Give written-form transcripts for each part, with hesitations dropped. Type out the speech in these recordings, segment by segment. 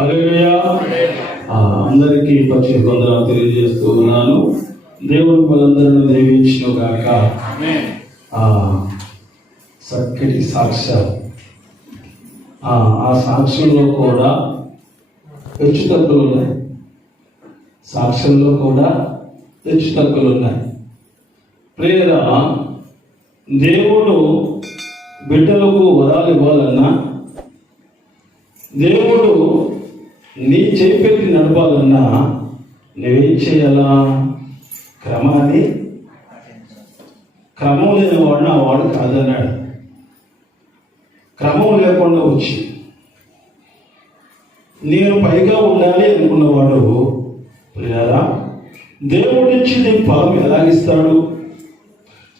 హల్లెలూయా. అందరికీ ప్రత్యేక వందనాలు తెలియజేస్తూ ఉన్నాను. దేవుడు మనందరిని దీవించును గాక. చక్కటి సాక్ష్యాలు. ఆ సాక్ష్యంలో కూడా హెచ్చుతగ్గులు ఉన్నాయి. సాక్ష్యంలో కూడా హెచ్చుతగ్గులు ఉన్నాయి. ప్రేర దేవుడు బిడ్డలకు వరాలు ఇవ్వాలన్నా, దేవుడు నీ చేపెట్టి నడపాలన్నా నువ్వేం చేయాలా? క్రమం లేని వాడు నా వాడు కాదన్నాడు. క్రమం లేకుండా వచ్చి నేను పైగా ఉండాలి అనుకున్నవాడు ప్రియారా, దేవుడిచ్చింది ఫలం ఎలాగిస్తాడు?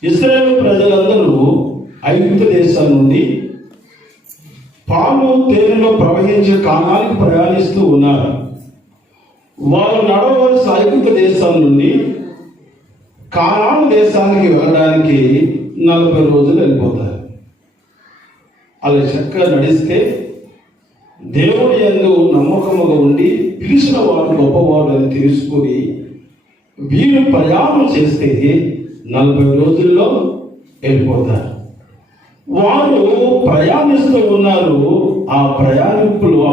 ఇశ్రాయేలు ప్రజలందరూ ఐగుప్తు దేశం నుండి పాలు తేనెలో ప్రవహించే కానానికి ప్రయాణిస్తూ ఉన్నారు. వారు నడవలసి ఐగుప్తు దేశం నుండి కానాను దేశానికి వెళ్ళడానికి 40 రోజులు వెళ్ళిపోతారు. అలా చక్కగా నడిస్తే దేవుడి యందు నమ్మకముగా ఉండి పిలిచిన వాడు గొప్పవాడు అని తెలుసుకొని వీరు ప్రయాణం చేస్తే 40 రోజుల్లో వెళ్ళిపోతారు. వారు ప్రయాణిస్తూ ఉన్నారు. ఆ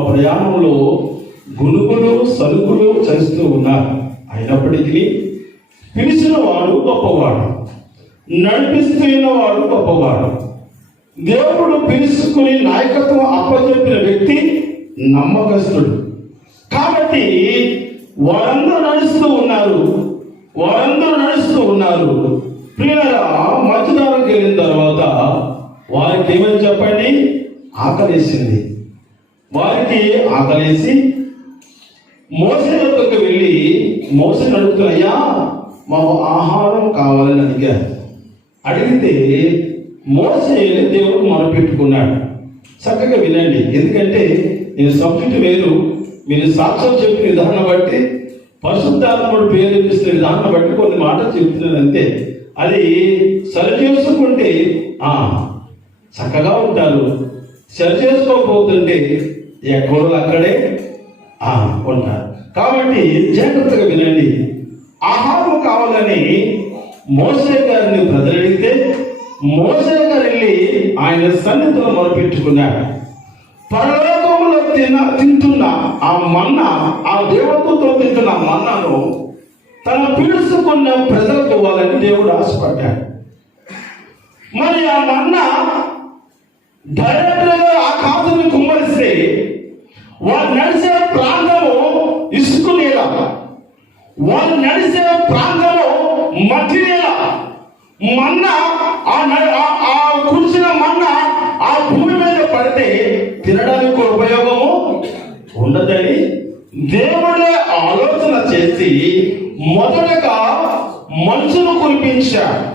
ప్రయాణంలో గునుగులు సరుకులు చేస్తూ ఉన్నారు. అయినప్పటికీ పిలిచిన వాడు గొప్పవాడు, నడిపిస్తున్న వాడు గొప్పవాడు. దేవుడు పిలుచుకుని నాయకత్వం అప్పచెప్పిన వ్యక్తి నమ్మకస్తుడు. కాబట్టి వారందరూ నడుస్తూ ఉన్నారు. ప్రియులారా, మధ్యదారికి వెళ్ళిన తర్వాత వారికి ఏమని చెప్పండి? ఆకలేసింది. వారికి ఆకలేసి మోసే వద్దకు వెళ్ళి మోసే అడుగుతున్నాయ్యా, మాకు ఆహారం కావాలని అడిగితే మోసే దేవుడు మొరపెట్టుకున్నాడు. చక్కగా వినండి, ఎందుకంటే నేను సబ్జెక్టు వేరు, మీరు సాక్ష్యం చెప్పిన విధానం బట్టి, పరిశుద్ధాత్ముడు పేరు ఇస్తున్న విధానం బట్టి కొన్ని మాటలు చెప్తున్నాను అంతే. అది సరి చేసుకుంటే చక్కగా ఉంటారు. సరి చేసుకోకపోతుంటే ఎక్కడో అక్కడే ఉంటారు. కాబట్టి జాగ్రత్తగా వినండి. ఆహారం కావాలని మోసే గారిని ప్రజలు అడిగితే మోసే గారు వెళ్ళి ఆయన సన్నిధిలో మొరపెట్టుకున్నాడు. పరలోకంలో తింటున్న ఆ మన్నా, ఆ దేవతతో తింటున్న మన్నాను తన పిలుచుకున్న ప్రజలకు ఇవ్వాలని దేవుడు ఆశపడ్డాడు. మరి ఆ మన్నా డైరెక్ట్గా ఆకాశాన్ని కుమ్మరిస్తే వారు నడిచే ప్రాంతము ఇసుక నేల, వారు నడిచే ప్రాంతము మట్టి నేల. మన్నా ఆ కురిసిన మన్నా ఆ భూమి మీద పడితే తినడానికి ఉపయోగము ఉండదని దేవుడే ఆలోచన చేసి మొదటగా మంచును కురిపించాడు.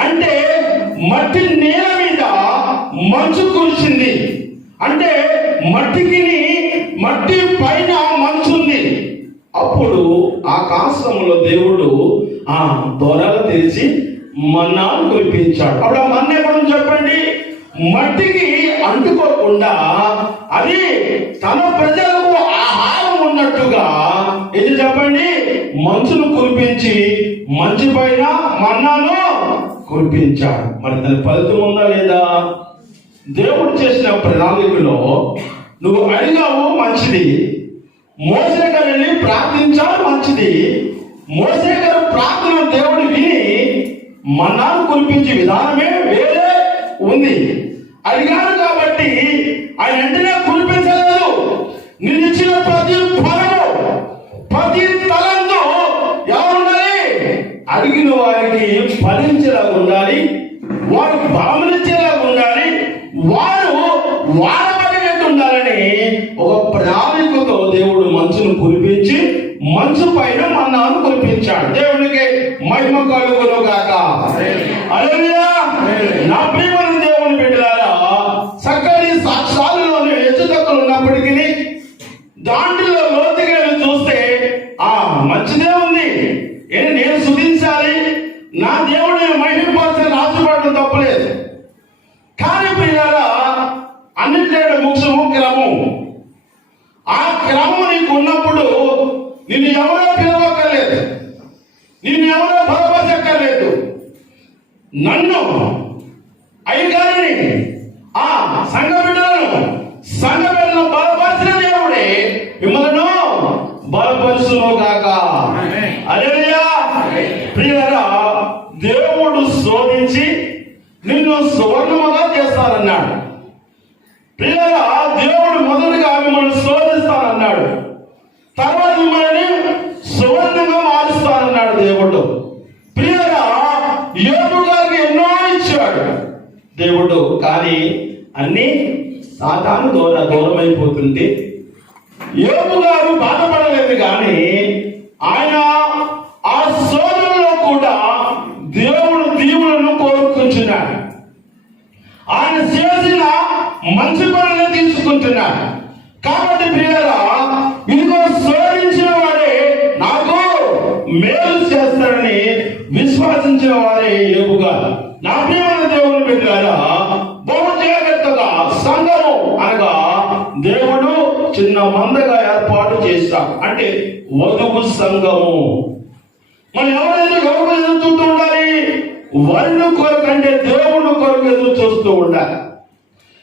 అంటే మట్టి నేల మీద మంచు కురిసింది. అంటే మట్టి పైన మంచు ఉంది. అప్పుడు ఆకాశంలో దేవుడు దొరలు తెరిచి మన్నాను కురిపించాడు. అప్పుడు ఆ మన్న ఎక్కడ చెప్పండి? మట్టికి అంటుకోకుండా అది తన ప్రజలకు ఆహారం ఉన్నట్టుగా ఇది చెప్పండి, మంచును కురిపించి మంచు పైన మన్నాను కురిపించాడు. మరి దాని ఫలితం ఉందా లేదా? దేవుడు చేసిన ప్రణాళికలో నువ్వు అడిగావు, మంచిది. మోసే గారిని ప్రార్థించాడు, మంచిది. మోసే గారు ప్రార్థన దేవుడు విని మన్నాను కురిపించే విధానమే వేరే ఉంది. అడిగాడు కాబట్టి ఆయన వెంటనే కురిపించలేదు. నేను ఇచ్చిన ప్రతి ఫలము, ప్రతి తలంతో ఎలా ఉండాలి? అడిగిన వారికి ఫలించేలాగా ఉండాలి, వారు బలమిచ్చేలాగా ఉండాలి, వారు వాడబడినట్టు ఉండాలని ఒక ప్రణాళికతో దేవుడు మంచును కురిపించి మంచు పైన మన్నాను కురిపించాడు. దేవునికి మహిమ కలుగును గాక. హల్లెలూయా. నా ప్రియమైన దేవుని బిడ్డలారా, చక్కని సాక్ష్యాలలోని హెచ్చుతగ్గులు ఉన్నప్పటికీ దాంట్లో లోతుగా చూస్తే మంచిదే ఉంది. నేను స్తుతించాలి, నా దేవుడిని మహిమపరచాలని ఆశపడడం తప్పలేదు. కానీ ప్రియులారా, అన్నిటికంటే ముఖ్యము క్రమం. ఆ క్రమం నీకు ఉన్నప్పుడు నిన్ను ఎవరో పిలవక్కర్లేదు, నిన్ను ఎవరో బలపరచక్కర్లేదు. నన్ను అయ్యగారిని ఆ సంఘ బిడ్డలను బలపరిచిన దేవుడే మిమ్మల్ని బలపరుచును గాక. హల్లెలూయా. ప్రియులారా, దేవుడు శోధించి నిన్ను సువర్ణముగా చేస్తానన్నాడు. ప్రియులారా, దేవుడు మొదటిగా మిమ్మల్ని శోధిస్తానన్నాడు, తర్వాత మిమ్మల్ని సువర్ణంగా మారుస్తానన్నాడు దేవుడు. ప్రియులారా, యోబు గారికి ఎన్నో ఇచ్చాడు దేవుడు, కానీ అన్ని సాతాను దూరమైపోతుంది. యోబు గారు బాధపడలేదు, కానీ ఆయన ఆ శోధనలో కూడా దేవుడు దీవులను కోరుకుంటున్నాడు. ఆయన చేసిన మంచి పనులను తీసుకుంటున్నాడు. కాబట్టి ప్రియులారా, ఇదిగో శోధించిన వాడే నాకు మేలు చేస్తాడని విశ్వాసించిన వారే యోబు గారు. నా ప్రియమైన దేవుని బిడ్డలారా, బహు జాగ్రత్తగా సంఘము అనగా దేవుడు చిన్న మందగా ఏర్పాటు చేశాడు. అంటే వధువు సంఘము. మనం ఎవరు ఎదురు చూస్తూ ఉండాలి? వరుడు కొరకు, అంటే దేవుడు కొరకు ఎదురు చూస్తూ ఉండాలి.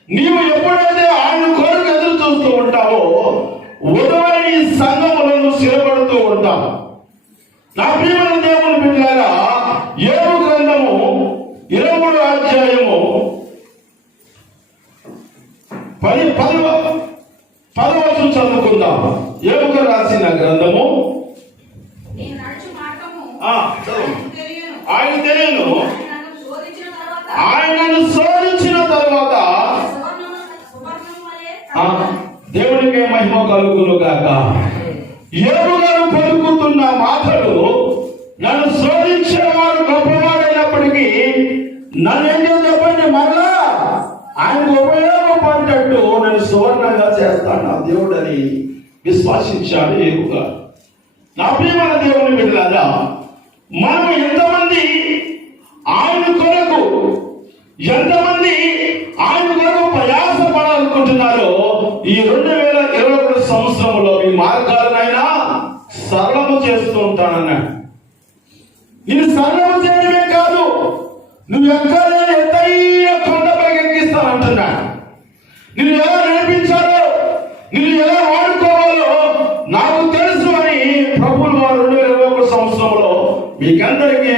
నీవు ఎప్పుడైతే ఆయన కొరకు ఎదురు చూస్తూ ఉంటావో వధువైన ఈ సంఘములను స్థిరపడుతూ ఉంటావు. నా ప్రియమైన దేవుని బిడ్డలారా, యోబు గ్రంథము 23వ అధ్యాయము 10వ వచనం చదువుకుందాం. యోబు రాసిన గ్రంథము. ఆయన తెలియను, ఆయనను శోధించిన తర్వాత దేవునికి మహిమ కలుగును గాక. యోబు గారు పలుకుతున్న మాటలు, నన్ను శోధించేవాడు గొప్పవాడైనప్పటికీ నన్ను ఏం చెప్పండి, మరలా ఆయనకు ఉపయోగపడ్డట్టు నన్ను సువర్ణంగా చేస్తాను నా దేవుడు అని విశ్వాసించాడు యోబు గారు. నా ప్రియమైన దేవుని బిడ్డలారా, మనం ఎంతమంది ఆయన కొరకు, ఎంతమంది ఆయన కొరకు ప్రయాసపడాలనుకుంటున్నారో ఈ 2021 సంవత్సరంలో మీ మార్గాలనైనా సరళము చేస్తూ ఉంటానన్నాడు. ఇది సరళము చేయడమే కాదు, నువ్వు ఎక్కడే ఎత్తైన కొండపైకి ఎక్కిస్తానంటున్నాడు. నిన్ను ఎలా నడిపించాలో, నిన్ను ఎలా వాడుకోవాలో నాకు తెలుసు అని ప్రభువు వారు 2021 సంవత్సరంలో మీకందరికీ,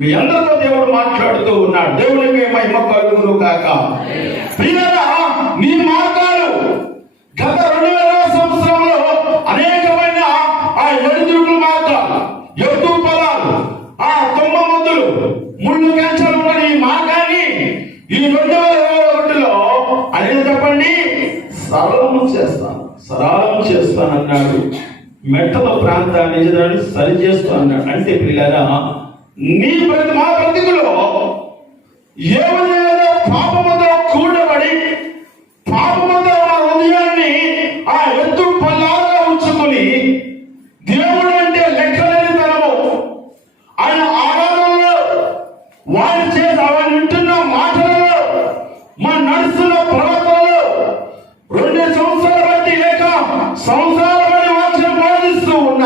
మీ అందరితో దేవుడు మాట్లాడుతూ ఉన్నాడు. దేవునికి మహిమ కలుగును గాక. ప్రియులారా, నీ మార్గాలు గత 2020 సంవత్సరంలో అనేకమైన ఆ ఎడుతురుకుల మార్గాలు, ఎత్తు పొలాలు, ఆ తుమ్మ మందులు, ముళ్ళు కంచెలు ఉన్న ఈ మార్గాన్ని ఈ 2021లో అనేది చెప్పండి, సరళము చేస్తానన్నాడు. మెట్టల ప్రాంతాన్ని సరి చేస్తూ అన్నాడు. అంటే ప్రియులారా, మా బ్రతుకులో ఏమైనా పాపముతో కూడబడి పాపముతో మా హృదయాన్ని ఆ ఎత్తు పల్లాగా ఉంచుకుని దేవుడు అంటే లెక్కలేని తనము ఆయన ఆరాధనలో, వారు చేసి ఆయన వింటున్న మాటలలో, మన నడుస్తున్న ప్రవర్తనలో 2 సంవత్సరాలు బట్టి లేక సంవత్సరాల బట్టి వాక్యం బోధిస్తూ ఉన్న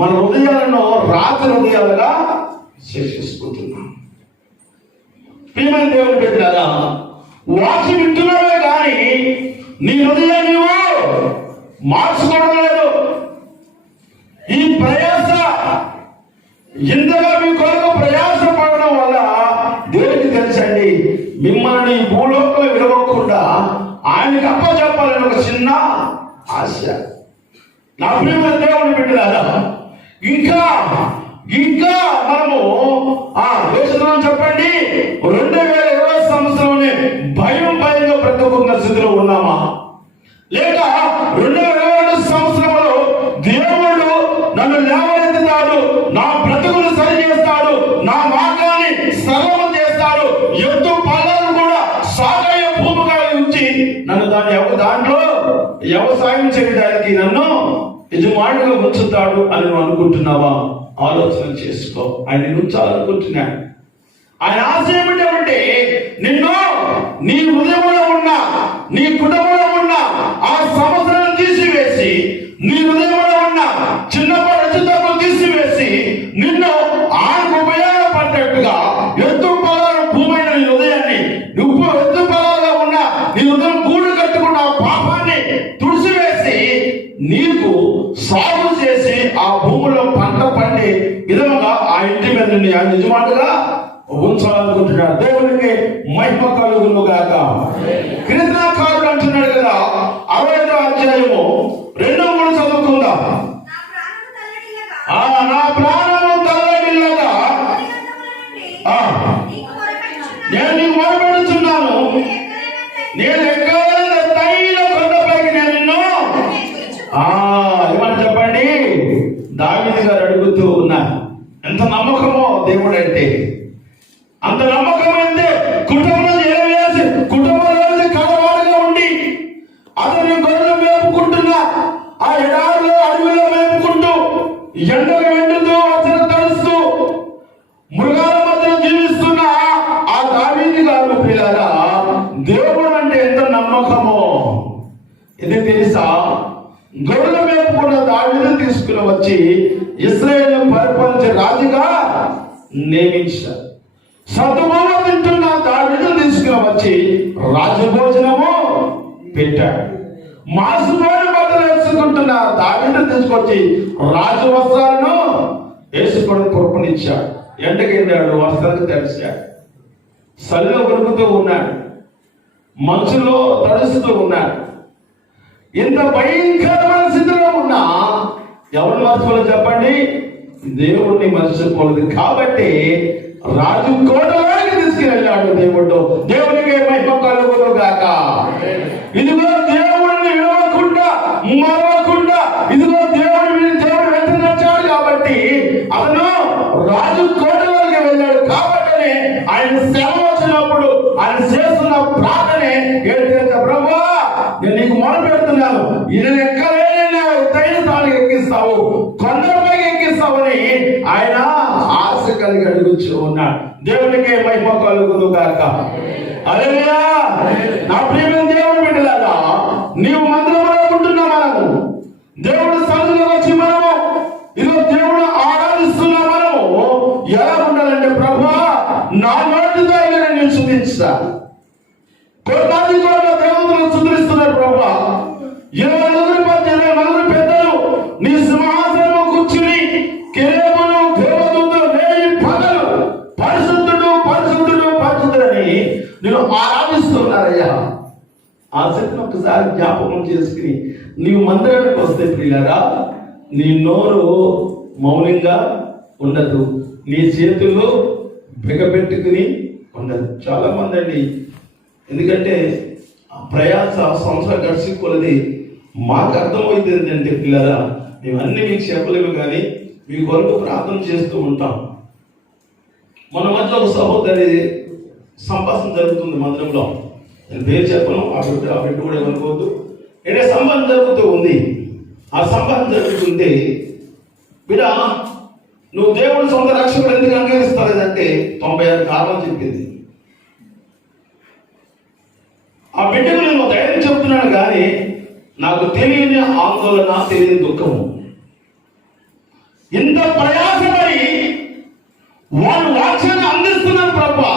మన హృదయాలను రాత్రి హృదయాలుగా శేషిస్తున్నాం. ప్రియమైన దేవుని బిడ్డలారా, వాక్యం వింటున్నావే కానీ నీ హృదయాన్ని మార్చుకోవడం లేదు. ఈ ప్రయాస, ఇంతగా మీ కొరకు ప్రయాస పడడం వల్ల దేవుడికి తెలుసండి, మిమ్మల్ని ఈ భూలోకంలో విడవకుండా ఆయనకి అప్పచెప్పాలని ఒక చిన్న ఆశ. నా ప్రియమైన దేవుని బిడ్డలారా, ఇంకా మనము యోచన చెప్పండి, 2020 సంవత్సరంలోనే భయంగా బ్రతుకున్న స్థితిలో ఉన్నామా? లేక 2022 సంవత్సరంలో దేవుడు నన్ను లేవనెత్తుతాడు, నా బ్రతుకును సరి చేస్తాడు, నా మార్గాన్ని సరళం చేస్తాడు, ఎత్తు పల్లాలను కూడా సాగయ్య భూమిగా ఉంచి నన్ను దాంట్లో వ్యవసాయం చేయడానికి నన్ను యజమానులుగా ఉంచుతాడు అని నువ్వు అనుకుంటున్నావా? ఆలోచన చేసుకో. ఆయన ఉంచాలనుకుంటున్నాడు. ఆయన ఆశ ఏమిటంటే నిన్ను నీ హృదయంలో ఉన్న నీ కుటుంబంలో ఉన్న ఆ సమస్యలను తీసివేసి, నీ హృదయంలో ఉన్న చిన్నపాటి హెచ్చుతగ్గులు తీసివేసి, నిన్ను ఆయనకు ఉపయోగపడ్డట్టుగా ఎత్తు పొలాల భూమైన నీ హృదయాన్ని, నువ్వు ఎత్తు పొలాలుగా ఉన్న నీ హృదయం గూడు కట్టుకున్న ఆ పాపాన్ని తుడిసివేసి నీకు సాగు చేసి ఆ భూమిలో పంట పండి విధముగా ఆ ఇంటి మీద నిన్ను యజమానుగా ఉంచాలనుకుంటున్నాడు. దేవునికి మహిమ కలుగును గాక. కీర్తనకారుడు అంటున్నాడు కదా, 65వ అధ్యాయము 2-3 చదువుకుందాం. నా ప్రాణము తల్లడిల్లగా నేను నీకు మొరపెడుచున్నాను, నేను ఎక్కడైనా తైల కొండపైకి నేను నిన్ను ఏమని చెప్పండి. దావీదు గారు అడుగుతూ ఉన్నారు. ఎంత నమ్మకమో దేవుడు అంటే, అంత నమ్మకమైతే కుటుంబంలో ఏవేసి కుటుంబంలో కలవాడుగా ఉండి అతని గొర్రెలు మేపుకుంటున్నా, ఆ ఎడారిలో అడవిలో మేపుకుంటూ ఎండలు ఎండుతూ అతను తడుస్తూ మృగాల మధ్య జీవిస్తున్న ఆ దావీదు గారు పిల్లరా, దేవుడు అంటే ఎంత నమ్మకమో ఇది తెలుసా. గొర్రెలు మేపుకున్న దావీదు తీసుకుని వచ్చి ఇశ్రాయేలు పరిపాలించే రాజుగా నియమించారు. సతుభూమ తింటున్న దావీదు తీసుకుని వచ్చి రాజభోజనము పెట్టాడు. మాసుపోయిన బట్టలు వేసుకుంటున్న దావీదు తీసుకొచ్చి రాజు వస్త్రాలను వేసుకొని కృపనిచ్చాడు. ఎండకెళ్ళాడు, వస్త్రానికి తడిచాడు, చలిలో వణుకుతూ ఉన్నాడు, మంచులో తడుస్తూ ఉన్నాడు. ఇంత భయంకరమైన స్థితిలో ఉన్నా ఎవరు మర్చిపోలేదు చెప్పండి? దేవుడిని మర్చిపోలేదు. కాబట్టి రాజు కోటలోకి తీసుకెళ్ళాడు దేవుడు. దేవునికి మహిమ కలుగును గాక. ఇదిగో దేవుడిని విడవకుండా మరవకుండా, ఇదిగో దేవుడు వెంట నచ్చాడు కాబట్టి అతను రాజు కోటలోకి వెళ్ళాడు. కాబట్టి ఆయన శ్రమ వచ్చినప్పుడు ఆయన చేస్తున్న ప్రార్థనే ఏంటంటే, ప్రభువా నేను నీకు మొదలు పెడుతున్నాను, ఇది ఎక్కలేని తైన తానికి ఎక్కిస్తావు, కొండపై ఎక్కిస్తావని ఆయన ఆశ కలిగి అడుగుచూ ఉన్నాడు. దేవునికి మహిమ కలుగును గాక. హల్లెలూయా. నా ప్రియమైన దేవుని బిడ్డలారా, నీవు మందిరంలో ఉంటున్నా మనము దేవుడు సన్నిధిలో వచ్చి మనము ఇదో దేవుడు ఆరాధిస్తున్న మనము ఎలా ఉండాలంటే, ప్రభువా నా నోటితో నేను స్తుతించా. కోటాది కోట్ల దేవతలను స్తుతిస్తున్నారు ప్రభువా. 20 మంది పెద్దలు నీ సింహాసనము కూర్చుని కేవలం దేవదూతలు వేయి పగలు పరిశుద్ధుడు పరిశుద్ధుడు పరిశుద్ధుడని నేను ఆరాధిస్తున్నారయ్యా. ఆ శక్తిని ఒకసారి జ్ఞాపకం చేసుకుని నీవు మందిరానికి వస్తే ప్రియులారా, నీ నోరు మౌనంగా ఉండదు, నీ చేతుల్లో బిగపెట్టుకుని ఉండదు. చాలా మంది అండి, ఎందుకంటే ప్రయాస సంవత్సరం గడిచిపోలేదు. మాకు అర్థమైంది ఏంటంటే పిల్లరా, మేము అన్ని మీకు చెప్పలేము కానీ మీ కొరకు ప్రార్థన చేస్తూ ఉంటాం. మన మధ్య ఒక సహోదరి సంభాషణ జరుగుతుంది మందిరంలో. నేను పేరు చెప్పను, ఆ బిడ్డ కూడా ఏమనుకోవద్దు. ఏదో సంభాషణ జరుగుతూ ఉంది. ఆ సంభాషణ జరుగుతుంటే, బిడ్డ నువ్వు దేవుడి సొంత రక్షకుడు ఎందుకు అంగీకరిస్తాలేదంటే 96 కారణం చెప్పింది. ఆ బిడ్డకు నేను ధైర్యం చెప్తున్నాను కానీ నాకు తెలియని ఆందోళన, తెలియని దుఃఖము. ఇంత ప్రయాసపడి వాళ్ళు వాక్యాన్ని అందిస్తున్నారు ప్రభా,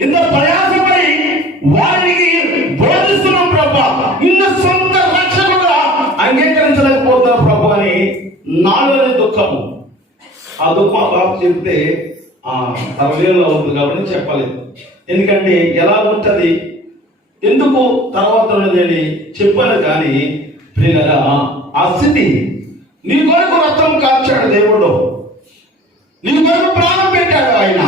ఇంత ప్రయాసపడి వారికి బోధిస్తున్నాం ప్రభా, ఇన్న సొంత రక్షకుడుగా అంగీకరించలేకపోతున్నారు ప్రభు అని నాలోని దుఃఖము. ఆ దుఃఖం బాబు చెప్తే తరవేలో అవుతుంది కాబట్టి చెప్పలేదు. ఎందుకంటే ఎలా ఉంటుంది, ఎందుకు తర్వాత నేను చెప్పాను కానీ ప్రియులారా, ఆ స్థితి నీ కొరకు రక్తం కార్చాడు దేవుడు, నీ కొరకు ప్రాణం పెట్టాడు ఆయన.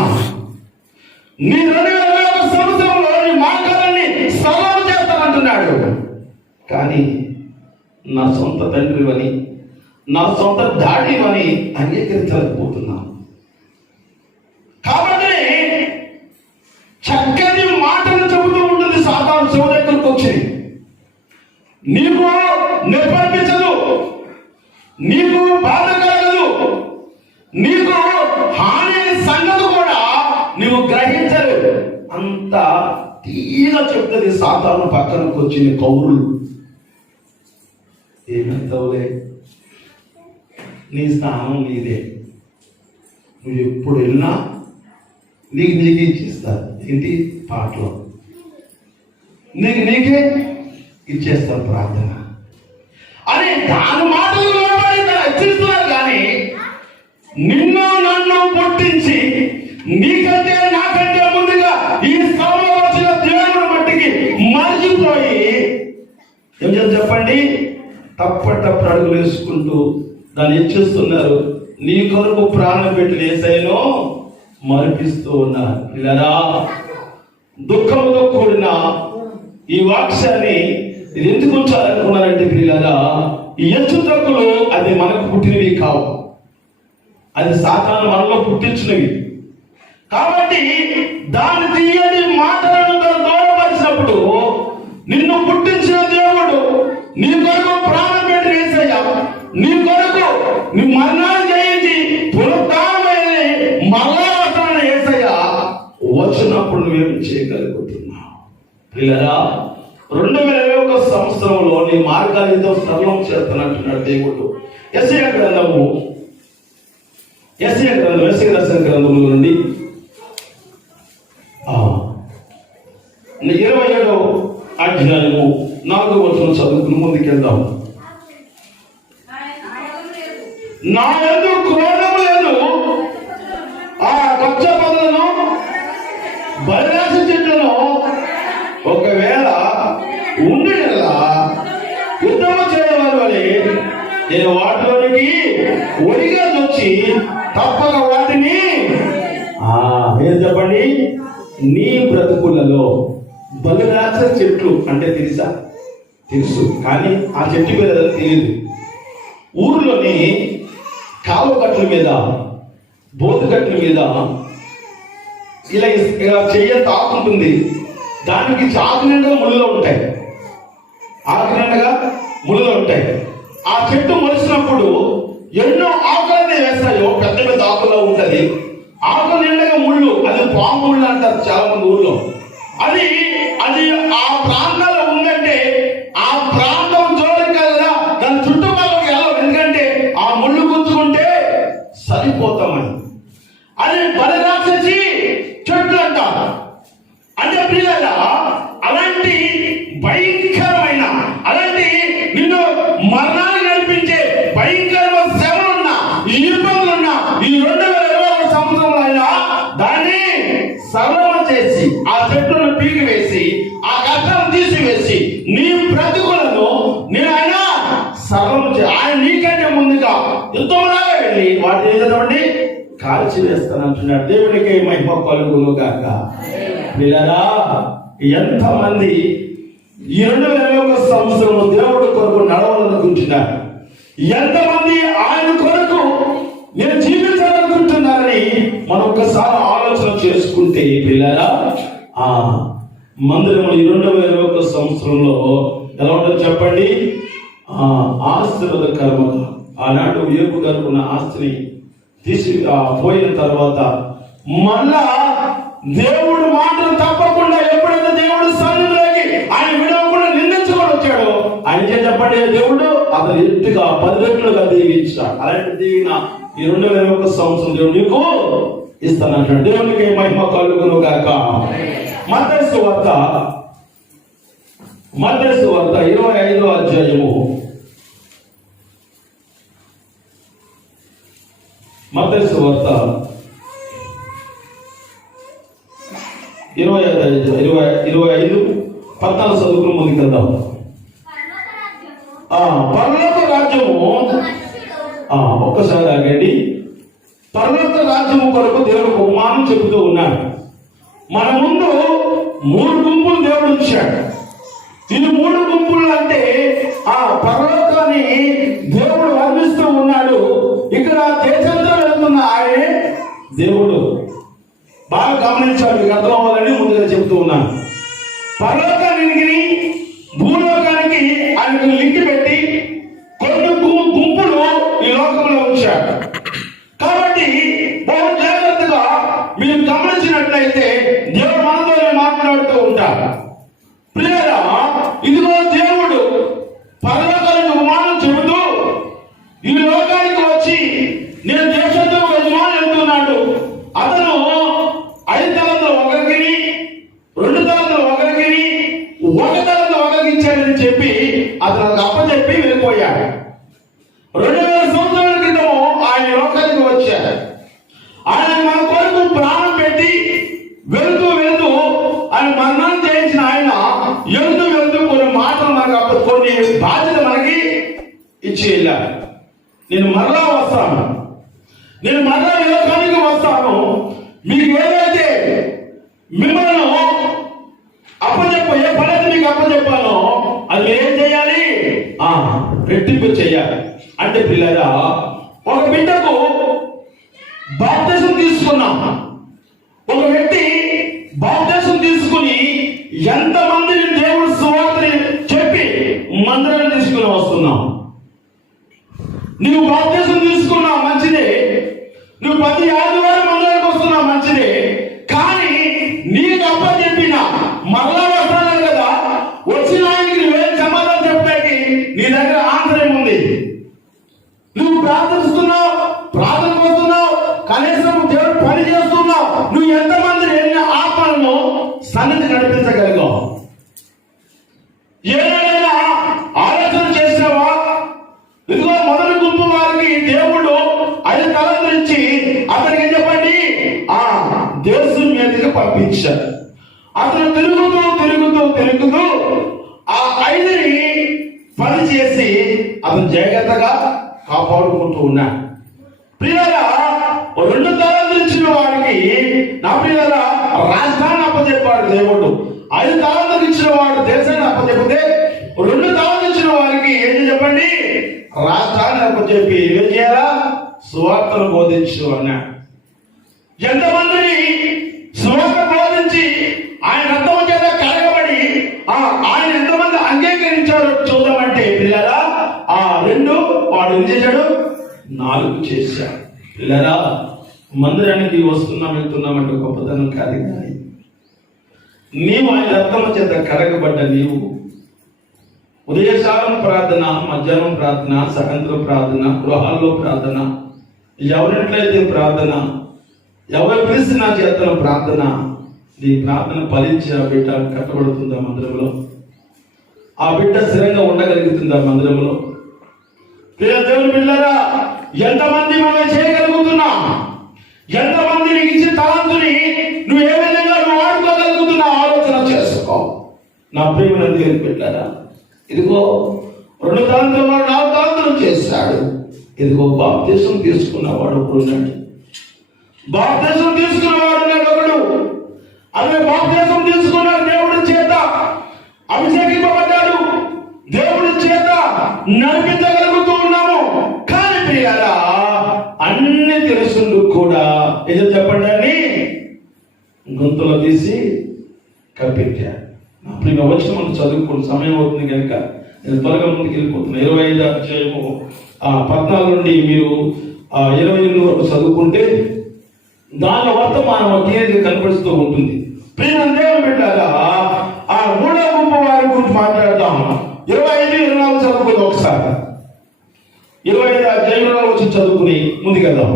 నీ 2021 సంవత్సరంలో నీ మార్గాలని సరళం చేస్తానంటున్నాడు. కానీ నా సొంత తండ్రివని, నా సొంత డాడీవని అంగీకరించలేకపోతున్నాను. కాబట్టి చక్కని మాటలు చెబుతూ ఉంటుంది సాతాను చెవు దగ్గరకు వచ్చి. నీకు నొప్పి అనిపించదు, నీకు బాధ కలగదు, నీకు హాని సంగతి కూడా నీవు గ్రహించలేదు. అంత తీగా చెప్తుంది సాతాను పక్కనకు వచ్చిన కౌరులు, ఏమంటావులే, నీ స్నానం నీదే, నువ్వు ఎప్పుడు వెళ్ళినా నీకే ఇచ్చేస్తారు. ఏంటి పాటలో నీకే ఇచ్చేస్తారు ప్రార్థన అని దాని మాటలు హెచ్చరిస్తున్నారు. కానీ నిన్ను నన్ను పుట్టించి నీకంటే నాకంటే ముందుగా ఈ స్థలంలో వచ్చిన దేవుని మట్టికి మర్చిపోయి ఏం చేస్తారు చెప్పండి, తప్పటప్పుడు అడుగులు వేసుకుంటూ దాన్ని ఇచ్చేస్తున్నారు. నీ కొరకు ప్రాణం పెట్టి యేసయ్యను మరిపిస్తూ ఉన్నారు. పిల్లరా, దుఃఖంతో కూడిన ఈ వాక్యాన్ని ఇది ఎందుకు ఉంచాలనుకున్నారంటే పిల్లరా, ఈ హెచ్చుతగ్గులు అది మనకు పుట్టినవి కావు, అది సాతాను మనలో పుట్టించినవి. కాబట్టి దాని తీయని మాటలను దూరపరిచినప్పుడు నిన్ను పుట్టించిన దేవుడు నీ కొరకు ప్రాణం పెట్టి యేసయ్య నీ కొరకు నీ మరణాన్ని జయించి పునరుద్ధానమైన మరలా వస్తాన యేసయ్య వచ్చినప్పుడు నువ్వేం చేయగలుగుతున్నావు? పిల్లరా, 2021 సంవత్సరంలో నీ మార్గాలు ఏదో సరళం చేస్తానంటున్నాడు దేవుడు. యెషయా గ్రంథము యెషయా దర్శన గ్రంథముల నుండి 27వ అధ్యాయము 4వ వచనం చదువుకుని ముందుకెళ్దాం. నా యందు క్రోధము లేదు, ఆ కొత్త పదులను బలిరాశి చెట్లను ఒకవేళ ఉండి యుద్ధము చేయవారి వలె నేను వాటిలోనికి ఒడిగా వచ్చి తప్పక వాటిని ఏం చెప్పండి, నీ బ్రతుకులలో బలిరాశ చెట్లు అంటే తెలుసు కానీ ఆ చెట్టు మీద తెలియదు. ఊర్లోని కాలువ కట్ల మీద, బోధు కట్ల మీద ఇలా చెయ్య తాకుంటుంది. దానికి ఆకు నిండా ముళ్ళు ఉంటాయి, ఆ చెట్టు మొలిసినప్పుడు ఎన్నో ఆకులనే వేస్తాయో, పెద్ద పెద్ద ఆకుల్లో ఉంటది. ఆకు నిండగా ముళ్ళు, అది పాము ముళ్ళు అంటారు చాలా మంది ఊళ్ళో. అది ఆ ప్రాంతంలో ఉందంటే ఆ ప్రాంతం జోలికి కదా దాని చుట్టుపక్కలకి వెళ్ళవు, ఎందుకంటే ఆ ముళ్ళు గుచ్చుకుంటే సరిపోతామని. అది బలిరాక్షసి చెట్లు అంటారు. అంటే పిల్లల అలాంటి భయంకరమైన, అలాంటి నిన్ను మరణాన్ని నడిపించే భయంకరమైన శ్రమలున్న, ఈ ఇబ్బందులున్న ఈ 2021 సంవత్సరంలో అయినా దాన్ని సరళ చేసి, ఆ చెట్టును పీకి వేసి, ఆ కష్టం తీసివేసి నీ బ్రతుకులను నేను ఆయన సరళం ఆయన నీకంటే ముందుగా యుద్ధంలాగా వెళ్ళి వాటిని ఏం చేద్దామండి కాల్చి వేస్తానంటున్నాడు. దేవునికి మహిమ కలుగును గాక. పిల్లరా, ఎంతమంది ఈ 2021 సంవత్సరంలో దేవుడి కొరకు నడవాలనుకుంటున్నారు, ఎంతమంది ఆయన కొరకు నేను జీవించాలనుకుంటున్నారని మనం ఒక్కసారి ఆలోచన చేసుకుంటే పిల్లరా, మందిరంలో ఈ 2021 సంవత్సరంలో ఎలా ఉంటుందో చెప్పండి. ఆశీర్వాదకరముగా ఆనాడు ఏపు గారు ఉన్న ఆస్తిని తీసి పోయిన తర్వాత మళ్ళా దేవుడు మాటలు తప్పకుండా ఎప్పుడైతే దేవుడు సన్నిధిలోకి ఆయన విడవకుండా నిందించుకొని వచ్చాడో ఆయన చెప్పండి, దేవుడు అతను ఎత్తుగా 10 రెట్లుగా దీవించాడు. అలాంటి దీవిన ఈ 2021 సంవత్సరం దేవుడు నీకు ఇస్తానంటాడు. దేవునికి మహిమ కలుగును గాక. మత్తయి సువార్త 25వ అధ్యాయము, మత్తయి సువార్త 25:14 చదువుకుని ముందుకెళ్దాం. పరలోక రాజ్యము, ఒక్కసారి ఆగండి. పరలోక రాజ్యము కొరకు దేవుడు ఉపమానం చెబుతూ ఉన్నాడు. మన ముందు 3 గుంపులు దేవుడు ఉంచాడు. ఇది 3 గుంపులు అంటే ఆ పరలోకాన్ని దేవుడు వర్ణిస్తూ ఉన్నాడు. ఇక్కడ దేశంలో వెళ్తున్న ఆయనే దేవుడు. బాగా గమనించాలి, మీకు అర్థం అవ్వాలని ముందుగా చెబుతూ ఉన్నాను. పరలోకానికి భూలోకానికి ఆయనకు లింక్ పెట్టి కొన్ని గుంపులు ఈ లోకంలో ఉంచాడు. కాబట్టి బహు జాగ్రత్తగా మీరు గమనించినట్లయితే దేవుడు మనతోనే మాట్లాడుతూ ఉంటాడు. చేస్తున్నాడు. అతను 5 తలంతులు ఒకరికి, 2 తలంతులు ఒకరికి, 1 తలంతు ఒకరికి ఇచ్చాడని చెప్పి అతను అప్పచెప్పి వెళ్ళిపోయాడు. 2000 సంవత్సరాల క్రితము ఆయన లోకానికి వచ్చాడు. ఆయన మన కొరకు ప్రాణం పెట్టి వెళ్తూ వెళ్తూ ఆయన మరణాన్ని చేయించిన ఆయన వెళ్తూ వెళ్తూ కొన్ని మాటలు మనకు కొన్ని బాధ్యత మనకి ఇచ్చి వెళ్ళాడు. నేను మరలా వస్తాను, నేను మరలా ఈ లోకానికి వస్తాను, మీకు ఏదైతే మిమ్మల్ని ఏ పని మీకు అప్పచెప్పాలో అది ఏం చేయాలి, రెట్టింపు చేయాలి. అంటే పిల్లరా, ఒక బిడ్డకు బాప్తిసం తీసుకున్నాం. ఒక వ్యక్తి బాప్తిసం తీసుకుని ఎంతమందిని దేవుడు సువార్తని చెప్పి మందిరాన్ని తీసుకుని వస్తున్నాం. నువ్వు బాప్తిసం తీసుకున్నావు మంచిదే, నువ్వు ప్రతి ఆదివారం మందిరానికి వస్తున్నావు మంచిదే, కానీ నీకు అప్పచెప్పిన మరలా వస్తాను కదా, వచ్చిన ఆయనకి నువ్వేం సమాధానం చెప్పడానికి నీ దగ్గర ఆన్సర్ ఏముంది? నువ్వు ప్రార్థిస్తున్నావు, ప్రార్థనకు వస్తున్నావు, కనీసం దేవుడు పని చేస్తున్నావు, నువ్వు ఎంతమందిని ఎన్ని ఆత్మలను సన్నిధి నడిపించగలిగావు? ఏదైనా ఆలోచన చేసావా? ఇదిగో మొదటి గుంపు వారికి దేవుడు 5 తలంతులు ఇచ్చి అతనికి చెప్పండి దేశం మీదకి పంపించాడు. అతను తిరుగుతూ తిరుగుతూ తిరుగుతూ ఆ 5ని పని చేసి అతను జాగ్రత్తగా కాపాడుకుంటూ ఉన్నాడు. ప్రియులారా, 2 తలంతులు ఇచ్చిన వాడికి నా ప్రియులారా రాష్ట్రాన్ని అప్పచెప్పాడు దేవుడు. 5 తలంతులు ఇచ్చిన వాడు దేశాన్ని అప్పచెప్పితే 2 తలంతులు ఇచ్చిన వారికి ఏం చెప్పండి, రాష్ట్రాన్ని అప్పచెప్పి ఏం చేయాలా, సువార్తను బోధించు అన్నాడు. ఎంతమందిని సువార్త బోధించి ఆయన రక్తము చేత కడగబడి ఆయన ఎంతమంది అంగీకరించారో చూద్దామంటే పిల్లరా, 2 వాడు ఏం చేశాడు, 4 చేశాడు. పిల్లరా, మందిరానికి వస్తున్నాం వెళ్తున్నామంటే గొప్పతనం కాదు, కానీ నీవు ఆయన రక్తము చేత కడగబడ్డ నీవు ఉదయకాలం ప్రార్థన, మధ్యాహ్నం ప్రార్థన, సాయంత్రం ప్రార్థన, గృహాల్లో ప్రార్థన, ఎవరింట్లయితే ప్రార్థన, ఎవరు పిలిచిన చేతన ప్రార్థన, నీ ప్రార్థన ఫలించి ఆ బిడ్డ కట్టబడుతుందా మందిరంలో? ఆ బిడ్డ స్థిరంగా ఉండగలుగుతుందా మందిరంలో? దేవుని బిడ్డలారా, ఎంతమంది మనం చేయగలుగుతున్నాం? ఎంతమంది నీకు ఇచ్చిన తలంతుని నువ్వు ఏ విధంగా నువ్వు వాడుకోగలుగుతున్నా ఆలోచన చేసుకో. నా ప్రియమైన దేవుని బిడ్డలారా, ఇదిగో 2 తలంతులు వాడు 4 తలంతులు చేశాడు. ఇదిగో బాప్తిసం తీసుకున్నవాడు ఒకడు ఉన్నాడు. బాప్తిసం తీసుకున్నవాడు ఉన్నాడు ఒకడు. అదే బాప్తిసం తీసుకున్న దేవుడి చేత అభిషేకింపబడ్డాడు, దేవుడి చేత నడిపించగలుగుతూ ఉన్నాము. కానీ ప్రియారా, అన్ని తెలుసుండు కూడా ఏదో చెప్పండి అని గొంతులో తీసి కప్పెట్టాడు. నా ప్రియ వచ్చిన మనం చదువుకున్న సమయం అవుతుంది కనుక నేను త్వరగా ముందుకు వెళ్ళిపోతున్నా. 25వ అధ్యాయము 14 నుండి మీరు 28 వరకు చదువుకుంటే దానిలో వర్తమానం క్లియర్గా కనపడుతూ ఉంటుంది. ప్రియ దేవుని బిడ్డలారా, 3వ గుంపు వారి గురించి మాట్లాడతాం. 25, 24 చదువుకుని ఒకసారి 25 అధ్యాయంలో వచ్చి చదువుకుని ముందుకెళ్దాం.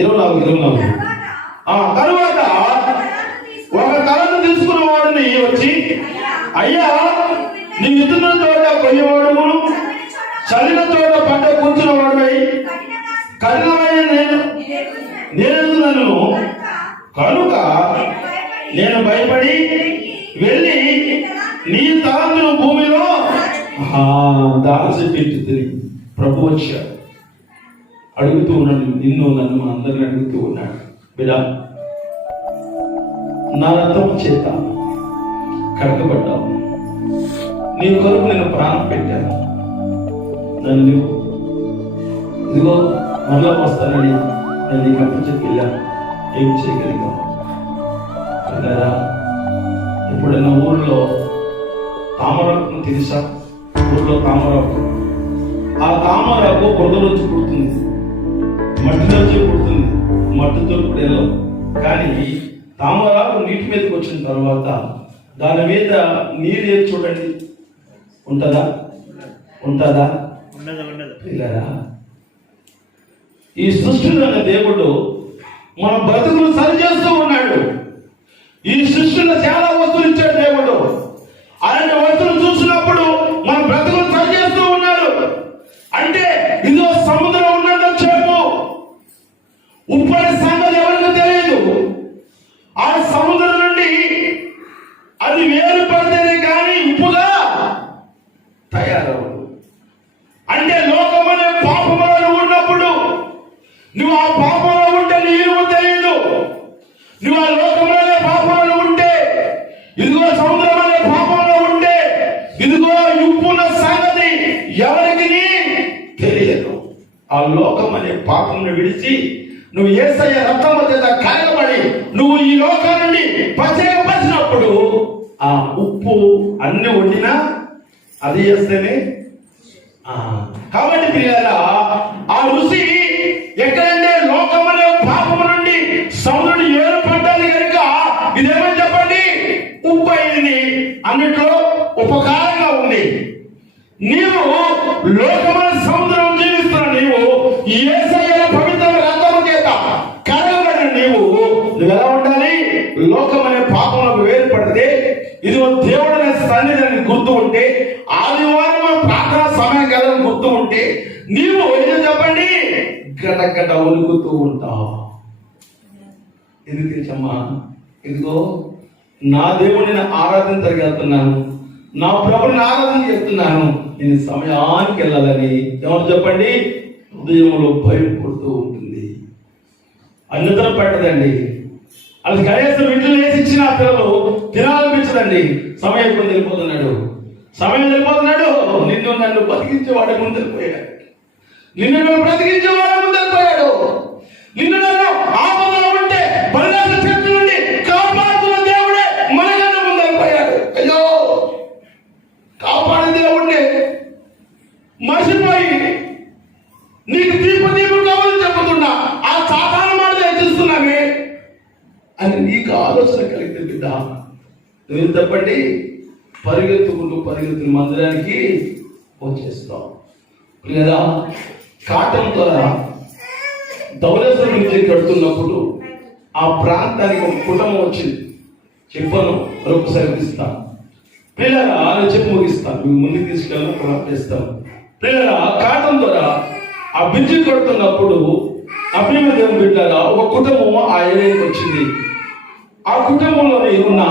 24 తరువాత ఒక తలను తీసుకున్న వాడిని వచ్చి, అయ్యా నీ విత్తున్న చోట కొయ్యవాడు, చల్లిన చోట పంట కూర్చున్న వాడువై కఠినమైన నేను నన్ను కనుక నేను భయపడి వెళ్ళి నీ తలంతును భూమిలో దాచిపెట్టి ప్రభు వచ్చాడు. అడుగుతూ ఉన్నాడు, నిన్ను నన్ను అందరిని అడుగుతూ ఉన్నాడు, బిడ్డ నా రక్తము చేత కడగబడ్డావు, నీ కొరకు నేను ప్రాణం పెట్టాను, నన్ను ఇదిగో మరలా వస్తానని నేను నీకు అప్పచెప్పి వెళ్ళాను, ఏం చేయగలిగావు? పిల్లరా, ఎప్పుడైనా ఊరిలో తామరాకును తెలుసా? ఊరిలో తామరాకు, ఆ తామరాకు బురదలోంచి పుడుతుంది, మట్టిలోంచి పుడుతుంది, మట్టితో కూడా వెళ్ళవు. కానీ తామరాకు నీటి మీదకి వచ్చిన తర్వాత దాని మీద నీరు ఏది చూడండి, ఉంటుందా? పిల్లరా, ఈ సృష్టిలోని దేవుడు మన బ్రతుకులు సరి చేస్తూ ఉన్నాడు. ఈ సృష్టిలో చాలా వస్తువులు ఇచ్చాడు దేవుడు. అలాంటి వస్తువులు చూసినప్పుడు మన బ్రతుకులు సరి చేస్తూ ఉన్నాడు. అంటే ఇదో సముద్రం ఉన్నదో చెప్పు, ఉప్పటి సంగతి ఎవరికి తెలియదు. ఆ సముద్రం నుండి అది వేరు పడితేనే కానీ ఉప్పుగా తయారవు. అంటే లోకమనే పాపంలో ఉన్నప్పుడు నువ్వు ఆ పాపంలో ఉంటే నీ విలువ తెలియదు. నువ్వు ఆ లోకంలోనే పాపంలో ఉంటే, ఇదిగో సముద్రం అనే పాపంలో ఉంటే, ఇదిగో ఉప్పున్న సంగతి ఎవరికి తెలియదు. ఆ లోకం అనే పాపంను విడిచి నువ్వు యేసయ్య రక్తము చేత కడగబడి నువ్వు ఈ లోకం నుండి ప్రత్యేకపరిచినప్పుడు ఆ ఉప్పు అన్ని వండినా అది చేస్తేనే. కాబట్టి ప్రియారా, ఆ రుచి ఎక్కడంటే లోకం అనే పాపము నుండి సముద్రుడు ఏర్పడ్డాది కనుక ఇదేమని చెప్పండి, ఉప్పు అయింది, అన్నిట్లో ఉపకారంగా ఉంది. నీవు లోకమైన సముద్రం జీవిస్తున్న నీవు యేసయ్య పవిత్ర రక్తము చేత కడగబడిన నీవు ఎలా ఉండాలి? లోకం అనే పాపంలోకి వేరుపడితే, ఇదిగో దేవుడనే సన్నిధిని గుర్తు ఉంటే, ఆదివారం ప్రార్థన సమయం కదా గుర్తు ఉంటే, నీవు ఏదో చెప్పండి గటగట ఒలుగుతూ ఉంటావు. ఎందుకు తెలుసమ్మా? ఇదిగో నా దేవుడిని ఆరాధించగలుగుతున్నాను, నా ప్రభుని ఆరాధన చేస్తున్నాను, నేను సమయానికి వెళ్ళాలని ఎవరు చెప్పండి హృదయంలో భయం పుడుతూ ఉంటుంది. అన్నితర పెట్టదండి. అది కనీసం ఇంట్లో వేసి ఇచ్చిన పిల్లలు తినాలనిపించదండి. సమయం ఇప్పుడు వెళ్ళిపోతున్నాడు, సమయం వెళ్ళిపోతున్నాడు. నిన్ను నన్ను బతికించే వాడి ముందు వెళ్ళిపోయాడు, నిన్ను నన్ను బ్రతికించే వాడి ముందు వెళ్ళిపోయాడు. నిన్ను నన్ను ఆపదలో ఉంటే బలిదాన శక్తి నుండి కాపాడుతున్న దేవుడే మనకన్నా ముందు వెళ్ళిపోయాడు. అయ్యో, కాపాడే దేవుడిని మర్చిపోయి నీకు తీర్పు కావాలని చెప్పుతున్నా ఆ సాధారణ మాట చూస్తున్నామే అని నీకు ఆలోచన కలిగితే బిడ్డ, నువ్వు తప్పండి పరిగెత్తుకుని మందిరానికి వచ్చేస్తావు. లేదా కాటం ద్వారా ధవళేశ్వరం నుంచి కడుతున్నప్పుడు ఆ ప్రాంతానికి ఒక కుటుంబం వచ్చింది. చెప్పను మరొకసారి ఇస్తాను పిల్లరా, అని చెప్పి ముగిస్తాను. మీకు ముందుకు తీసుకెళ్ళిన ప్రయత్నిస్తాను. పిల్లరా, కాటం ద్వారా ఆ బ్రిడ్జి కడుతున్నప్పుడు అభిమ దేవుని బిడ్డగా ఒక కుటుంబం ఆ ఏరియాకి వచ్చింది. ఆ కుటుంబంలో ఉన్న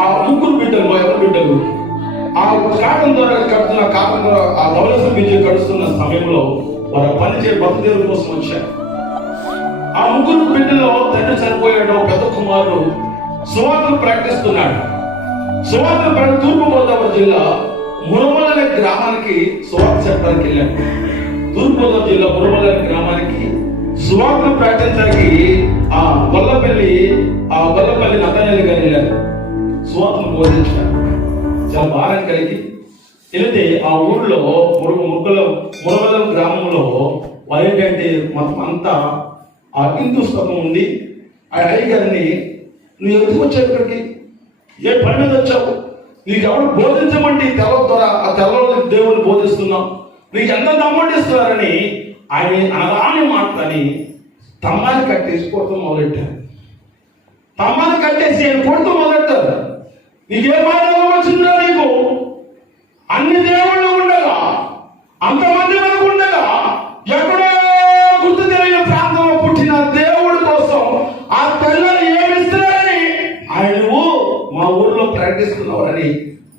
ఆ ముగ్గురు బిడ్డలు, ఎవరు బిడ్డలు ఆ కాటం ద్వారా కడుతున్న కాటం ద్వారా ఆ ధవళేశ్వరం బ్రిడ్జి కడుతున్న సమయంలో వారు పనిచే బతుదేవుల కోసం వచ్చారు. ఆ ముగ్గురు బిడ్డలో తండ్రి చనిపోయాడు. పెద్ద కుమారుడు సువార్తను ప్రకటిస్తున్నాడు. సువార్తను తూర్పుగోదావరి జిల్లా మురమల అనే గ్రామానికి సువార్త చెప్పడానికి వెళ్ళాడు. తూర్పుగోదావరి జిల్లా మురమల అనే గ్రామానికి సువార్తను ప్రకటించడానికి ఆ గొల్లపల్లి నతనేలు గారు వెళ్ళారు. సువార్తను బోధించారు. చాలా భారం కలిగి వెళితే ఆ ఊళ్ళో మురమల గ్రామంలో వారు ఏంటంటే మొత్తం అంతా ఆ హిందూ స్తవం ఉంది. ఆ అయ్యగారిని, నువ్వు ఎందుకు వచ్చావు ఇక్కడికి, ఏ పని మీద వచ్చావు, నీకు ఎవరు బోధించమంటే తెల్ల ద్వారా ఆ తెల్లలో దేవుని బోధిస్తున్నావు, నీకు ఎంత దమ్మండిస్తున్నారని ఆయన అనగానే మాట్లాడి తమ్మాన్ని కట్టేసి కొడుతూ మొదలెట్టారు. తమ్మాన్ని కట్టేసి ఆయన కొడుతూ మొదలెట్టారు. నీకే బాధ వచ్చిందో, నీకు అన్ని దేవుళ్ళు ఉండగా, అంతమంది మనకు ఉండగా, ఎక్కడో గుర్తు తెలియని ప్రాంతంలో పుట్టిన దేవుడి కోసం ఆ తెల్లని ఏమిస్తున్నారని ఆయన మా ఊర్లో ప్రకటిస్తున్నారని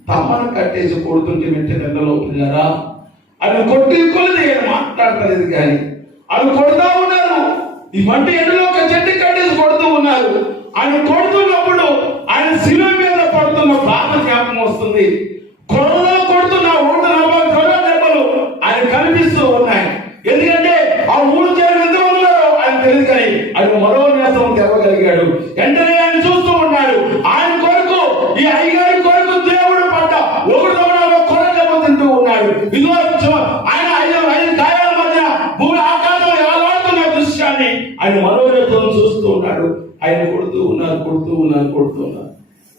తమ్మను కట్టేసి కొడుతుంటే వెంటనే నెలలో పిల్లరా అది కొట్టి కొలిది మాట్లాడతలేదు. కానీ అది కొడుతూ ఉన్నారు. ఈ మట్టి ఎండలో ఒక చెట్టు కట్టేసి కొడుతూ ఉన్నారు. ఆయన కొడుతున్నప్పుడు ఆయన శిలువ మీద పడుతున్న బాధ జ్ఞాపకం వస్తుంది. కొడుతున్న ఊట దెబ్బలు ఆయన కనిపిస్తూ ఉన్నాయి. ఎందుకంటే ఆ ఊరు చేరు ఎంత ఉన్నారో ఆయన తెలియదు. కానీ ఆయన మరో నేసం తెరవగలిగాడు. వెంటనే ఆయన చూస్తూ ఉన్నాడు. ఆయన కొరకు, ఈ అయ్యగారి కొరకు దేవుడు పడ్డ ఒకటో కొర దెబ్బ తింటూ ఉన్నాడు. ఇదిగో ఆయన ఐదు గాయాల మధ్య భూమి ఆకాశం ఎలాడుతున్న దృశ్యాన్ని ఆయన మరో నేతం చూస్తూ ఉన్నాడు. ఆయన కొడుతూ ఉన్నారు.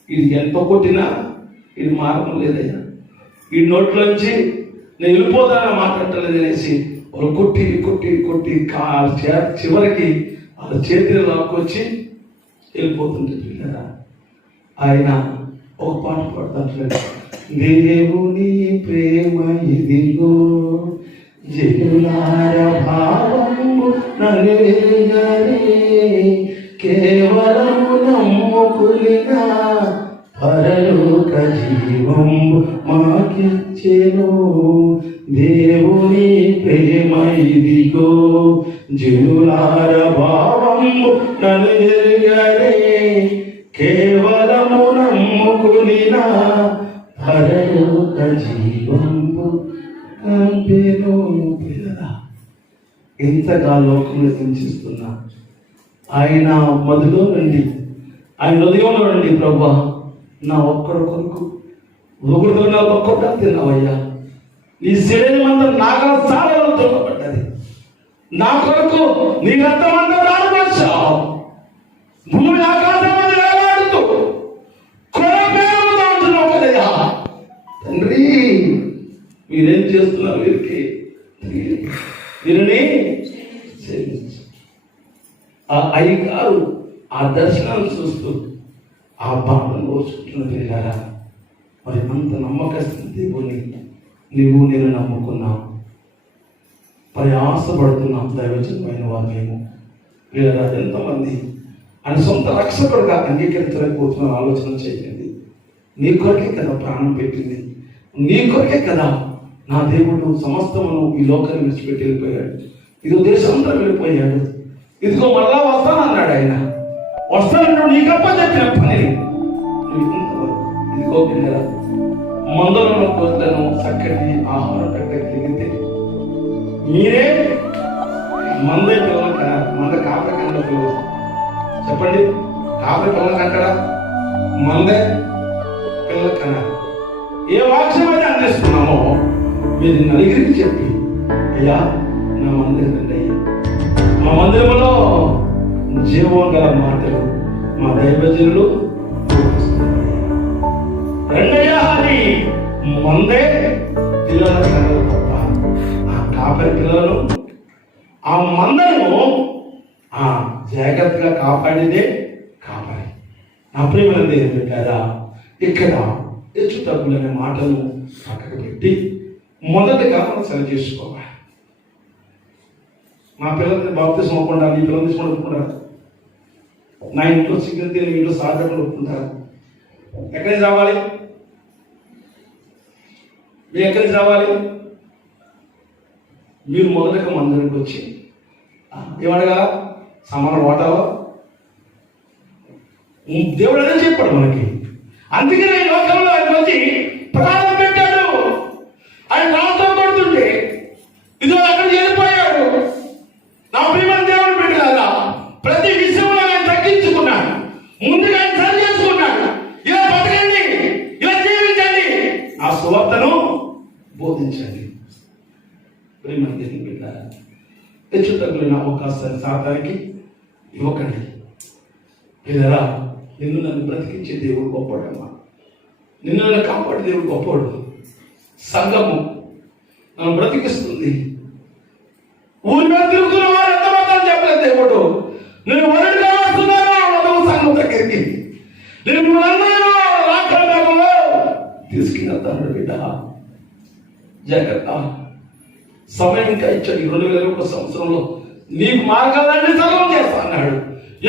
ఇది ఎంత కొట్టినా ఇది మారడం లేదయ్యా. ఈ నోట్లోంచి నేను వెళ్ళిపోతానని మాట్లాడలేదు అనేసి వాళ్ళు కొట్టి కొట్టి కొట్టి చివరికి వాళ్ళ చేతిని లాక్కొచ్చి వెళ్ళిపోతుంటే పిల్లరా, ఆయన ఒక పాట పాడుతుంటాడు. దేవుని ప్రేమ ఇదిగో జనులార భావము నలుగరే, కేవలము నమ్ముకులిన పరలోక జీవము మాకిచ్చెను. దేవుని ప్రేమ ఇదిగో జనులార భావము నలుగరే, కేవలము నమ్ముకులిన పరలోక జీవము కంపెను. ఎంతగా లోకంలో హింసిస్తున్నా ఆయన మదిలో రండి, ఆయన హృదయంలో రండి. ప్రభా, నా ఒక్కడు కొరకు ఒకరితో నా ఒక్కట తిన్నావయ్యా, నీ శరీరం అంతా నాగా సాలలో దొరకబడ్డది, నా కొరకు నీ రక్తమంతా దారిపరిచావు. భూమి ఆకాశం మీద వేలాడుతూ కొరమేరుతో ఉంటున్నావు కదయ్యా తండ్రి. మీరేం చేస్తున్నారు? వీరికి వీరిని సేవించు. ఆ అయ్యగారు ఆ దర్శనాన్ని చూస్తూ ఆ బాధను ఓర్చుకుంటున్న పిల్లరా, మరి అంత నమ్మకస్తున్న దేవుని నేను నమ్ముకున్నాం, ప్రయాసపడుతున్నాం. దైవజనమైన వారు మేము పిల్లరా, ఎంతమంది ఆయన సొంత రక్షకుడుగా అంగీకరించలేకపోతున్న ఆలోచన చేయండి. నీ కొరకే కదా ప్రాణం పెట్టింది, నీ కొరకే కదా నా దేవుడు సమస్తమును ఈ లోకాన్ని విడిచిపెట్టి వెళ్ళిపోయాడు. ఇదిగో దేశం అంతా వెళ్ళిపోయాడు, ఇదిగో మళ్ళా వస్తానన్నాడు. ఆయన వస్తానన్నాడు, నీకప్ప చెప్పిన పని. ఇదిగో పిల్లల మందులను కోట్లను చక్కటి ఆహారం పెట్టగలిగితే మీరే మందే పిల్లలక మంద కాపరికన్నా పిల్లలు చెప్పండి. కాపరి పిల్లలకంటారా? మందే పిల్లలకన్నా. ఏ వాక్యం అయితే అందిస్తున్నామో మీరు నలుగురికి చెప్పి, అయ్యా నా మందిరం రండి అయ్యా, మా మందిరంలో జీవం గల మాటలు మా దైవజనులు రెండయ్యా అని మందే పిల్లల కన్నా తప్ప ఆ కాపరి పిల్లలను ఆ మందను జాగ్రత్తగా కాపాడిదే కాపరి. నా ప్రియమైనది ఏం పెట్టారా, ఇక్కడ హెచ్చు తగ్గులనే మాటను పక్కకు పెట్టి మొదటగా మనం సరి చేసుకోవాలి. మా పిల్లల్ని బాప్తిసం ఒప్పుకుంటా, నీ పిల్లలు తీసుకొని ఒప్పుకుంటారా? నా ఇంట్లో చికెన్ తిని ఇంట్లో సాధకులు ఒప్పుకుంటారా? ఎక్కడి నుంచి రావాలి? మీరు ఎక్కడి నుంచి రావాలి? మీరు మొదటగా మందిరానికి వచ్చి ఏమడగా సమాన ఓటాలో దేవుడు అదే చెప్పాడు మనకి. అందుకనే ఈ లోకంలో ఆయన వచ్చి ప్రాణం పెట్టాడు. ఆయన రాతో కొడుతుంటే ఇదో అక్కడ వెళ్ళిపోయాడు. నా ప్రియమైన దేవుడు పెట్టారా, ప్రతి విషయంలో ఆయన తగ్గించుకున్నాడు, ముందుగా ఆయన సరి చేసుకున్నాడు. ఇలా బతకండి, ఇలా జీవించండి, ఆ సువార్తను బోధించండి. ప్రియమైన దేవుని పెట్టారా, హెచ్చు తగ్గులైన అవకాశాన్ని సాతానికి ఇవ్వకండి. పిల్లరా, నిన్ను నన్ను బ్రతికించే దేవుడు గొప్పడమ్మా, నిన్ను నన్ను కాపాడే దేవుడు గొప్పవాడు. సంఘము నన్ను బ్రతికిస్తుంది. ఊరి మీద తిరుగుతున్న వారు ఎంత మాత్రం చెప్పలేదు దేవుడు. నేను వరుడిగా వస్తున్నాను సంఘం దగ్గరికి, నేను రాష్ట్రంలో తీసుకెళ్తాను. బిడ్డ జాగ్రత్త. సమయం ఇంకా ఇచ్చాడు. 2021 సంవత్సరంలో నీకు మార్గాలన్నీ సర్వం చేస్తా అన్నాడు.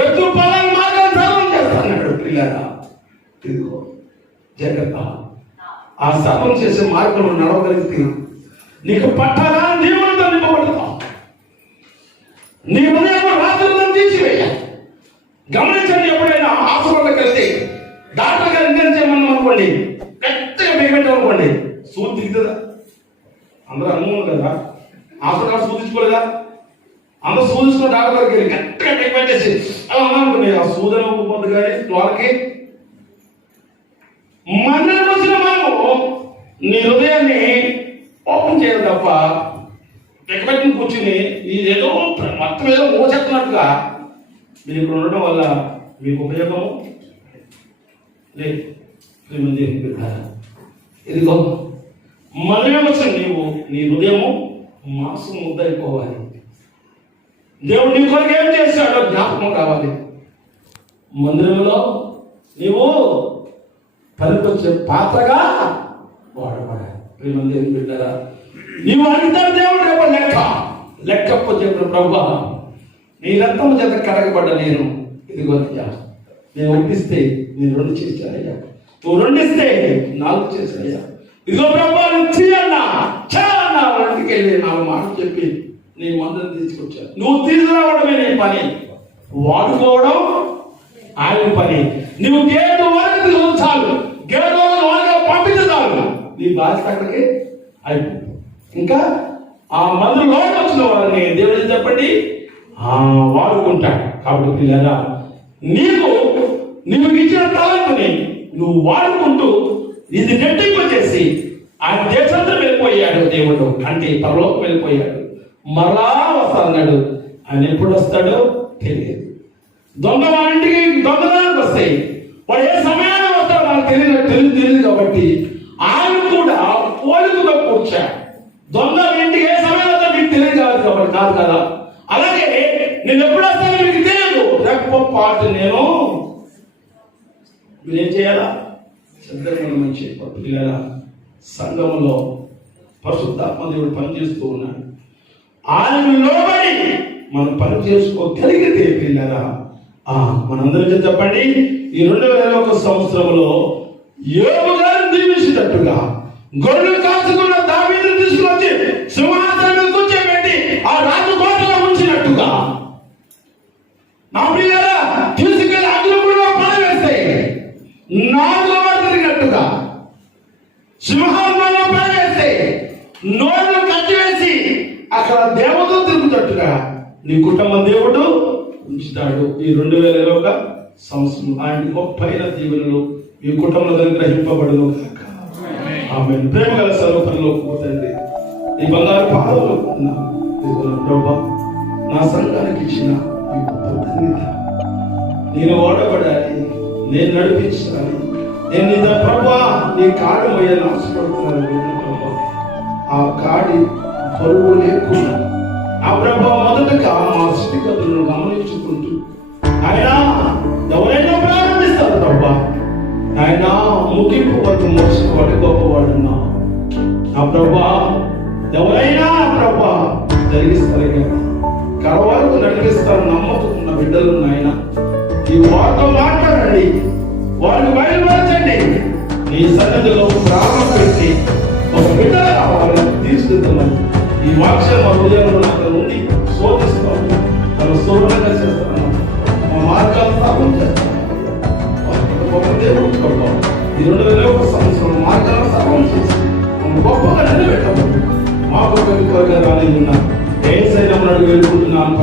ఎత్తు పలాని మార్గాలు సర్వం చేస్తా అన్నాడు. పిల్లరా, ఇదిగో జాగ్రత్త. ఆ సర్వం చేసే మార్గంలో నడవగలిగితే నీకు పట్టాలా జీవనంతో నింపబడతావు. నీ హృదయం రాత్రులను తీసివేయ. గమనించండి, ఎప్పుడైనా హాస్పిటల్కి వెళ్తే డాక్టర్ గారు ఇంజన్ చేయమని అనుకోండి, గట్టిగా బిగబెట్టామనుకోండి, సూది దిగుతుందా? అందరూ అనుభవం కదా, హాస్పిటల్ సూదించుకోలేదా? అందరూ సూదించుకున్న డాక్టర్ దగ్గరికి వెళ్ళి గట్టిగా బిగబెట్టేసి అలా అనుకోండి, ఆ సూదన పొద్దు కానీ వాళ్ళకి మందిరం వచ్చిన మనము నీ హృదయాన్ని ఓపెన్ చేయాలి తప్ప బిగబెట్టుకుని కూర్చుని ఏదో మొత్తం ఏదో మోసేస్తున్నట్టుగా మీరు ఇక్కడ ఉండటం వల్ల మీకు ఉపయోగము లేదు. ఇదిగో మందిరం వచ్చిన నీవు నీ హృదయము మాంసం ముద్దయిపోవాలి. దేవుడు నీ కొరకు ఏం చేశాడో జ్ఞాపకం కావాలి. మందిరంలో నీవు పనికొచ్చే పాత్రగా వాడబడాలి. ప్రేమ దేవుని బిడ్డరా, నీవు అంటారు దేవుడు రేపు లెక్కప్ప చెప్పిన ప్రభువా, నీ రక్తం చేత కడగబడ్డ నేను ఇదిగో అయ్యా, నేను ఒప్పిస్తే నేను 2 చేశానయ్యా, నువ్వు 2 ఇస్తే 4 చేశానయ్యా, ఇదిగో ప్రభువా నువ్వు అన్నా ఇంటికి వెళ్ళి 4 మాటలు చెప్పి నీ మందుని తీసుకొచ్చాను. నువ్వు తీసుకురావడమే నీ పని, వాడుకోవడం ఆయన పని. నువ్వు గేటు వరకు చాలు, గేటు వాళ్ళగా పంపించాలి, నీ బాధ్యత అక్కడికి అయిపోతుంది. ఇంకా ఆ మందులు లోకి వచ్చిన వాళ్ళని దేవుడు చెప్పండి వాడుకుంటాడు. కాబట్టి పిల్లరా, నీవు ఇచ్చిన తలంపుని నువ్వు వాడుకుంటూ ఇది నెట్టింపచేసి ఆయన దేశంతో వెళ్ళిపోయాడు. దేవుడు అంటే పరలోకం వెళ్ళిపోయాడు, మరలా వస్తాడు. ఆయన ఎప్పుడు వస్తాడో తెలియదు. దొంగ మా ఇంటికి దొంగదానికి వస్తాయి, వాడు ఏ సమయాన్ని వస్తాడో మనకు తెలియదు. కాబట్టి ఆయన కూడా పోలికతో కూర్చాడు. దొంగ ఇంటికి ఏ సమయం వస్తాడో మీకు తెలియదు కాబట్టి కాదు కదా. అలాగే నేను ఎప్పుడు వస్తానో మీకు తెలియదు. రెప్పపాటు నేను మీరేం చేయాలా? సిద్ధంగా మంచి పిల్లల సంఘంలో పరిశుద్ధాత్మ దేవుడు పనిచేస్తూ ఉన్నాడు. ఆయన లోబడి మనం పని చేసుకోగలిగితే పిల్లల మనందరికీ చెప్పండి, ఈ 2001 సంవత్సరంలో యోబు గారిని దీవించినట్టుగా గొర్రెలు కాచుకున్న దావీదుని తీసుకొచ్చి సింహాసనం మీద కూర్చోబెట్టి ఆ రాజకోటలో ఉంచినట్టుగా నా ప్రియులారా తీసుకెళ్లి అగ్నిగుండంలో పడవేస్తాయి. 4 తిరిగినట్టుగా సింహాసనంలో పడవేస్తాయి. నోళ్ళు కట్టివేసి అక్కడ దేవతలు తిరుగుతట్టుగా నీ కుటుంబం దేవుడు ఉంచుతాడు. ఈ 2001 సంవత్సరం ఆయన గొప్పైన దీవెనలు ఈ కుటుంబంలో గ్రహింపబడును కాక. ఆమె ప్రేమ గల సర్వపరిలో పోతుంది. ఈ బంగారు పాదములు ప్రభా, నా సంఘానికి ఇచ్చిన ఈ గొప్ప నేను ఓడబడాలి, నేను నడిపించాలి, నేను నీ ప్రభా నీ కాడి మొయ్యాలని ఆశపడుతున్నాను. ఆ కాడి పరువు లేకుండా ఆ ప్రభా మొదటగా మా స్థితిగతులను గమనించుకుంటూ ఆయన ఎవరైనా ప్రారంభిస్తారు ప్రభా, ఆయన ముగింపు వరకు మోసుకోవాలి గొప్పవాడున్నా ఆ ప్రభా, ఎవరైనా ప్రభా జరిగిస్తారు కదా, కడ వరకు నడిపిస్తారు నమ్మకున్న బిడ్డలు. ఆయన ఈ వారితో మాట్లాడండి, వారిని బయలుపరచండి. నీ సన్నిధిలో ప్రారంభం పెట్టి ఒక బిడ్డలు కావాలని తీసుకుంటున్నాను. ఈ వాక్యం మా హృదయంలో అక్కడ నుండి శోధిస్తాము, తన శోధనగా చేస్తాను, మా మార్గాలు స్థాపన చేస్తాను. గొప్ప దేవుడు ఈ 2001 సంవత్సరం మార్గాలను స్థాపన చేసి గొప్పగా నిలబెట్టము. మా గొప్ప రాని ఉన్న ఏ సైన్యం అడుగు వెళ్ళుకుంటున్నాను.